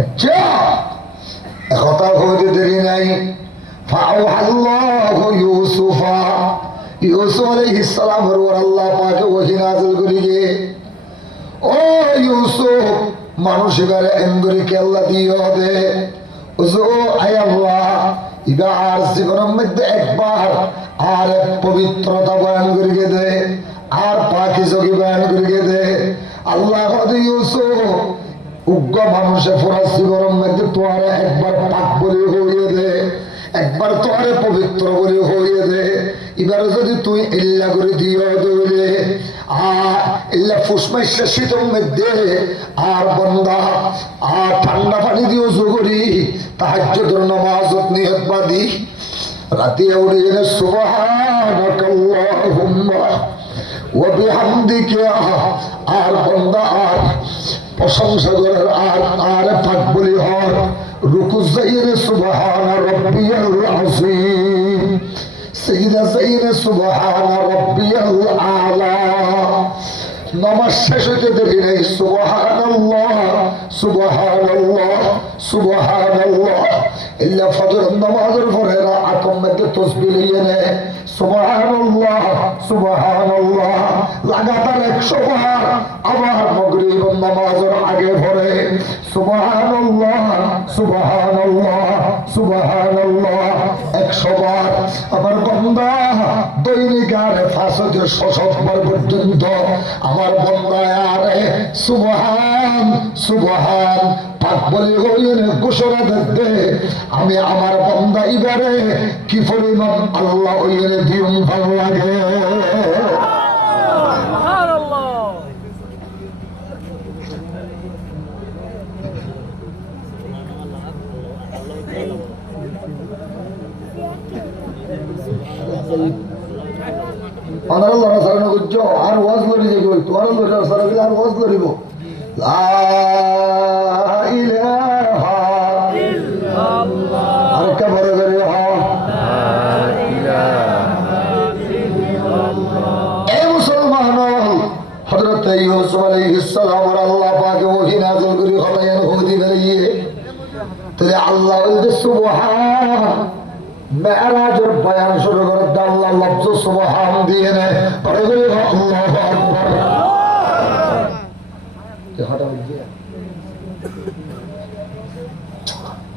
আচ্ছা কথা হইতে দেরি নাই। ফাআল্লাহু ইউসুফা, ইউসুফ আলাইহিস সালামের উপর আল্লাহ পাকে ওহী নাযিল করিয়ে, ও ইউসুফ মানুষ এবারে এমগরিকে আল্লাহ দিও দে, ওজো আয় আল্লাহ এবার জীবনের মধ্যে একবার আর পবিত্রতা বয়ান করিয়ে দে, আর পাকিজগি বয়ান করিয়ে দে। আল্লাহ ইউসুফ উগ্র মানুষে ফরাসি গরম মধ্যে তোয়ারে একবার পাক বলি হইয়ে দে, একবার তোয়ারে পবিত্র বলি হইয়ে দে। এবারে যদি তুই ইল্লা করে দিও দইলে আর ইল্লা ফুসমাইশা শীতল মধ্যে আর বন্দা আর ঠান্ডা পানি দিও জুগরি তাহাজ্জুদের নামাজত নিয়ত বাদি রাতে উঠে গেলে সুবহানাকাল্লাহুম্মা ওয়া বিহামদিকা আর বন্দা আর প্রশংসা করার আর পাক বলি হর রুকু যাইরে সুবহানা রাব্বিয়াল আযীম, সিজদা যাইরে সুবহানা রাব্বিয়াল আলা। নামাজ শেষ হইতে দেরি নাই, সুবহানাল্লাহ সুবহানাল্লাহ সুবহানাল্লাহ। ইল্লা ফজর নামাজের পরে আকম মধ্যে তাসবিহ লিয়ে নে, সুবহানাল্লাহ সুবহানাল্লাহ লাগাতার 100 বার। আবার মাগরিব নামাজের আগে পড়ে সুবহানাল্লাহ সুবহানাল্লাহ সুবহানাল্লাহ 100 বার। আমার বান্দা দৈনিক আর 500 বার পর্যন্ত আমার বান্দা আরে সুবহান সুবহান পাক বলি হইলে ঘোষণা দিতে আমি আমার বান্দা এবারে কি পরিমাণ আল্লাহ হইলে দিন ভালো লাগে। আর ওয়াজ লড়ি যাইব, তোমার লড়ার সারা দিলে আর ওয়াজ লড়িব। লা ইলাহা ইল্লাল্লাহ, আরেকটা বড় করে লা ইলাহা ইল্লাল্লাহ। এ মুসলমান, হযরত ইউসুফ আলাইহিস সালাম আল্লাহ পাকে ওহী নাযিল করি খতায়ান হুদি বেরিয়ে তাহলে আল্লাহ বলতে সুবহান মেরাজের বয়ান শুরু করে আল্লাহ লফজ সুবহান দিয়ে নে পরে করে আল্লাহু আকবার।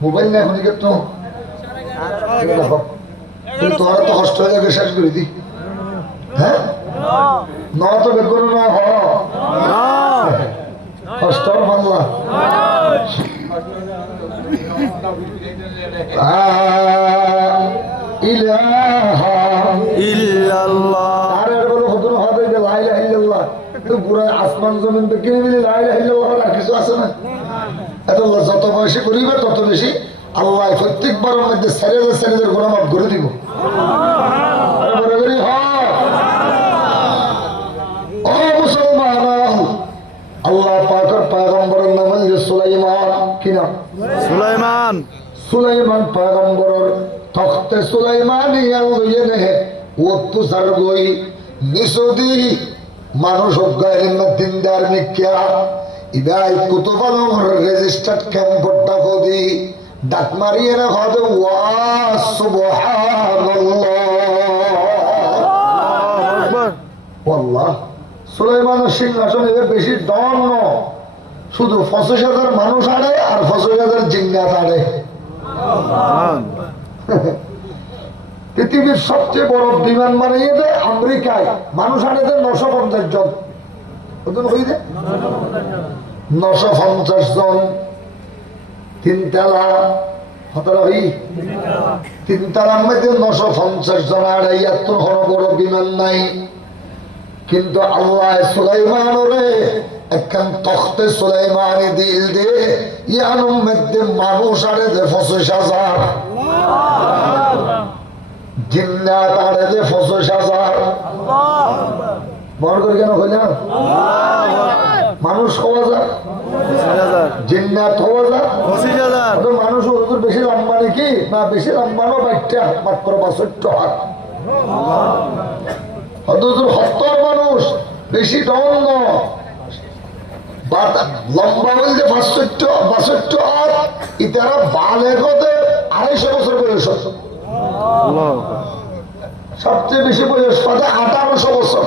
মোবাইল না এখন তো তোরা তো কষ্ট হয়ে যাবে, শেষ করে দি। হ্যাঁ ন তো বের ন হ কষ্ট বাংলা ইলাহা ইল্লাল্লাহ। আরে বলো হুজুর হবে যে লা ইলাহা ইল্লাল্লাহ, তো পুরো আসমান জমিন তো কিনে দিলে লা ইলাহা ইল্লাল্লাহ আর কিছু আছে না? এত যত বেশি করিবে তত বেশি আল্লাহ প্রত্যেকবারের মধ্যে ছেলেদের গুনাহ মাফ করে দিব। আরে বলে করি ও মুসলমান, আল্লাহ পাকের পয়গম্বরের নাম হলো সুলাইমান। কি নাম? সুলাইমান। সুলাইমান পয়গম্বরের তখতে সুলাইমানিয়া লইনে ওয়াক্তু সারগই নিসুদি মানুষ গায়ের দিনদার মিক্কিয়া ইদাই কুতুবালর রেজিস্টার্ড ক্যাম্পটা কদি ডাক মারিয়ে না হদে ওয়া সুবহানাল্লাহ আকবার। আল্লাহ সুলাইমানের সিংহাসনে বেশি দন ন, শুধু 25,000 মানুষ আড়ে আর 25,000 জিন্নাত আড়ে। পৃথিবীর সবচেয়ে বড় বিমান বানিয়ে দেয় আমেরিকায়, মানুষ আড়ে 950 জন। 950 জন, তিনতলা তিনতলার মধ্যে 950 জন আড়ে, এত বড় বিমান নাই। কিন্তু আল্লাহ সুলাইমানরে একখান তখতে সুলাইমানি দিল দে ইয়ানোর মধ্যে মানুষ আড়ে 25,000, জিন্নাত আড়ে 25,000। মনে করে কেন হইলাম মানুষ হওয়া যায়, জিন্নাত হওয়া যায় 25,000। মানুষ ওদের বেশি লম্বা নাকি না? বেশি লম্বানো বাচ্চা মাত্র 62 হাত। হদ্দুর 70 মানুষ বেশি দন্ড লম্বা বলতে 62 আর ইতারা বালে কত 250 বছর বয়স। সবচেয়ে বেশি বয়স পাতে 1800 বছর।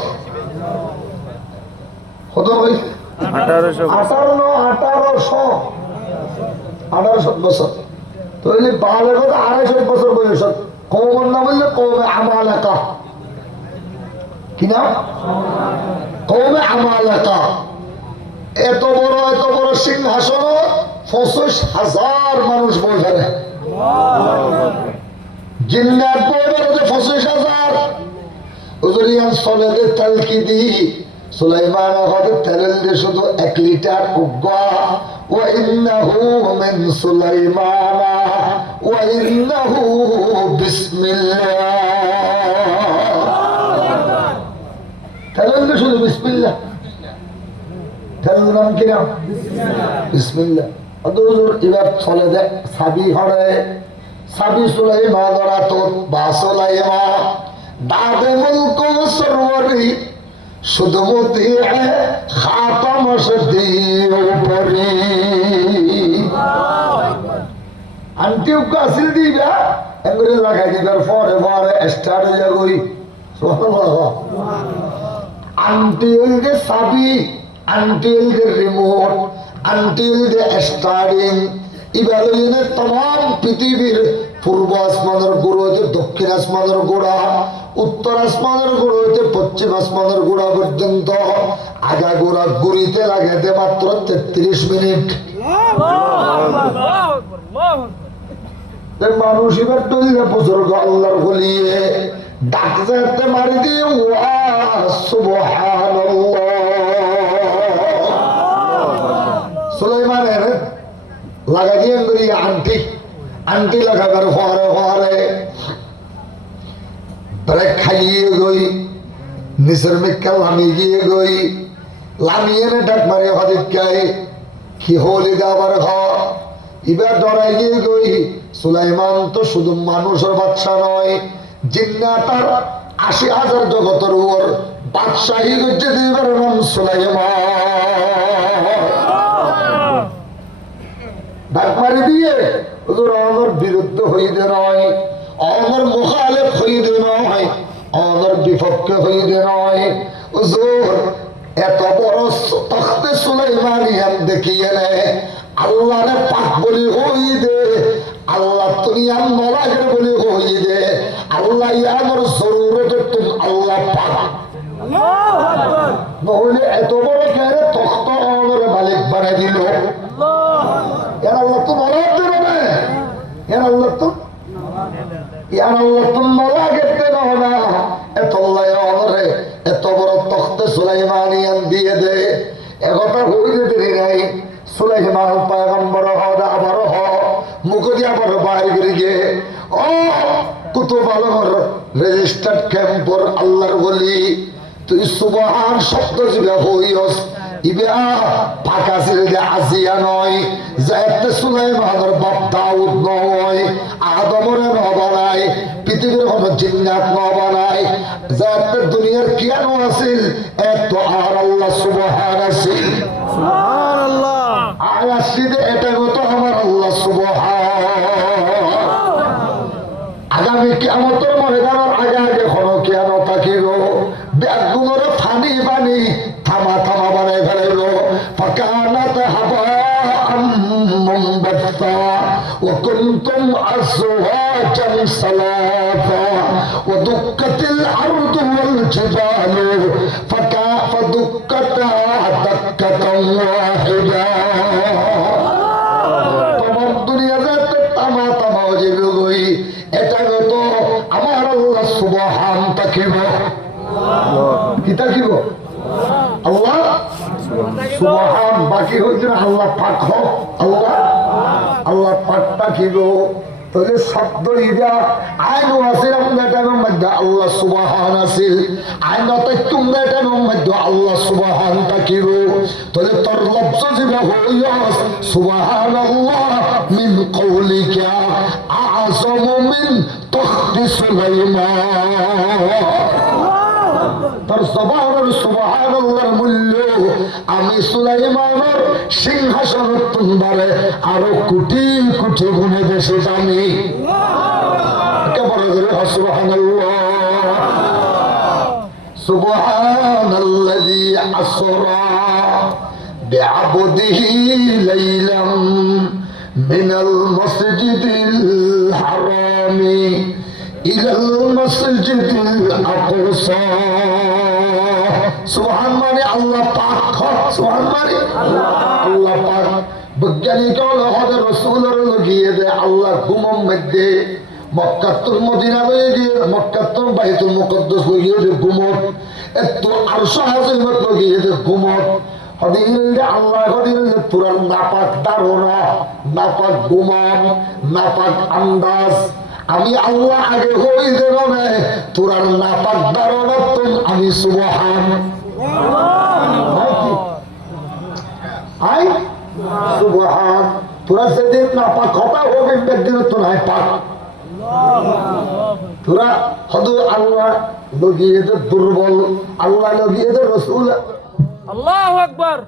কত হয়েছে? 1800 বছর। তো এই বালে কত 250 বছর বয়স। কৌমের নাম বললে কৌমে আমালাকা। কি নাম? কৌমে আমালাকা। এত বড় সিংহাসন 25,000 মানুষ বসে। জিন্নাত বলবে 25,000। উজরিয়ান সলেদে তালকি দি সুলাইমান হতে তেল দে শুধু 1 লিটার উগ্গা। ওয়া ইন্নাহু মিন সুলাইমান ওয়া ইন্নাহু বিসমিল্লাহ। তেল দে শুধু বিসমিল্লাহ। তেলের নাম কি নাম? বিসমিল্লাহ। হুজুর এবার চলে যায় সাবি হরে সাবি সুলাইমান রাতো বা সুলাইমান দাদে মুলক সরওয়ারি শুধু মতি খাতাম সদিউপরি আন্টিও কাসিল দিবা এঙ্গরে লাগাই দিবার পরে স্টার্ট হয়ে গই। সুবহানাল্লাহ। আন্টিল দে সাবি, until the remote, until the starting, ইবালয়নে तमाम পৃথিবীর পূর্ব আসমানের গোড়া হইতে দক্ষিণ আসমানের গোড়া, উত্তর আসমানের গোড়া হইতে পশ্চিম আসমানের গোড়া পর্যন্ত আগা গোড়া ঘুরিতে লাগাতে মাত্র 33 মিনিট। মানুষ এবার টলিলে বুজুর্গ আল্লাহর বলিয়ে ডাকতে মারি দিয়ে ওয়া সুবহানাল্লাহ। সুলাইমানের লাগাই দিয়ে আন্টি লাগাবার হরে ব্রেক খাইয়ে গই নিচের মেঘা লামি গিয়ে গই লামিয়ে ডাক মারি হদিকায় কি হলি দাবার ঘর এবার ডরাই গিয়ে গই। সুলাইমান তো শুধু মানুষের বাদশা নয়, জিন্নাতার 80,000 জগতের উপর বাদশাহী করছে দিবার নাম সুলাইমান। ডাক মারি দিয়ে হুজুর আমার বিরুদ্ধে হইতে নয়, আমার মুখালেফ হইতে নয়, আমার বিপক্ষে হইতে নয়। হুজুর এত বড় তখতে সুলাইমানিয়ান দেখিয়ে আল্লাহরে পাক বলি হই দে, আল্লাহ দুনিয়ার নলাগের বলি হই দে, আল্লাহ আমার জরুরত তুমি আল্লাহ পাক। নহলে এত বড় কেন তখ্ত আমার মালিক বানাই দিল। আল্লাহ তো নলাগ দেবে না, আল্লাহ তো নলাগেতে না এত এত বড় তখ্তে সুলাইমানিয়ান দিয়ে দে। একথা হইতে দেরি নাই। সুলাইমান পয়গম্বর আবার মুখ দিয়ে আবার বাইরে গিয়ে ও কত ভালো রেজিস্টার্ড ক্যাম্পর আল্লাহর বলি তুই সুবহান শব্দ জিবে হইস ইবা ফাঁকা ছেড়ে দিয়ে আসিয়া নয় যাতে সুলাইমানের বাপ দাউদ নয়, আদমের ন বানায়, পৃথিবীর কোনো জিন্নাত ন বানায়, যাতে দুনিয়ার কিয়ানো আছিল এত আর আল্লাহ সুবহান আছিল। সুবহানাল্লাহ। আর আসিদে এটা মতো আমার আল্লাহ সুবহান। আগামী কিয়ামতের ময়দানের আগে আগে কোনো কিয়ানো থাকিব ব্যাগগুলোর ফানি বানি থামা বানাই ফেলাইল। ফাকানাত হাবাআম মুনবাত্তা ওয়া কুনতুম আযওয়াজান সালাসা ওয়া দুক্কাতিল আরদু ওয়াল জিবালু ফাদুক্কাতা দাক্কাতান ওয়াহিদা। তোমার দুনিয়া যাতে তামা যাবে গই এটা তো আমার আল্লাহ সুবহান থাকিব। কি থাকিব? আল্লাহ সুবহান। বাকি হইছে আল্লাহ পাক হোক, আল্লাহ পাক থাকিব। তাহলে শব্দ ইদা আইন আছে আপনার টাইমের মধ্যে আল্লাহ সুবহান আছে, আইন তোমরা টাইমের মধ্যে আল্লাহ সুবহান থাকিব। তাহলে তোর লফজ জিবা হইয়াস সুবহানাল্লাহ মিন কওলিকা আযমু মিন তখতি সুলাইমান। তার জবানের সুবহানাল্লাহর মূল্য আমি সুলাইমানের সিংহাসন তুলবারে আরো কোটি কোটি গুণে বেশি দামি। কেমন সুবহানাল্লাহ সুবহানাল্লাযী আসরা বিআবদিহি লাইলাম মিনাল মাসজিদিল হারামি ইলাল মাসজিদিল আকসা। সুবহান মানে আল্লাহ পাক, সুবহান মানে আল্লাহ পাক। বৈজ্ঞানিক হযরত রাসূলের লগিয়ে দে আল্লাহ ঘুমম মধ্যে মক্কাতুল মদিনা লয়ে গিয়ে মক্কাতুল বাইতুল মুকদ্দাস লয়ে গিয়ে ঘুমত এত আরশ আজিমত লয়ে গিয়ে ঘুমত হদিলে আল্লাহ হদিলে পুরান নাপাক দারোনা নাপাক ঘুমন নাপাক আন্দাজ আমি আল্লাহ আগে হই দেব না পুরান নাপাক দারোনা তুম আমি সুবহান আই সুবহান তোরা সেদিন নাপাক কথা হবে একদিন তো নাই পাক তোরা হদু আল্লাহ লগিয়ে দুর্বল আল্লাহ লগিয়ে রসুল। আল্লাহু আকবার।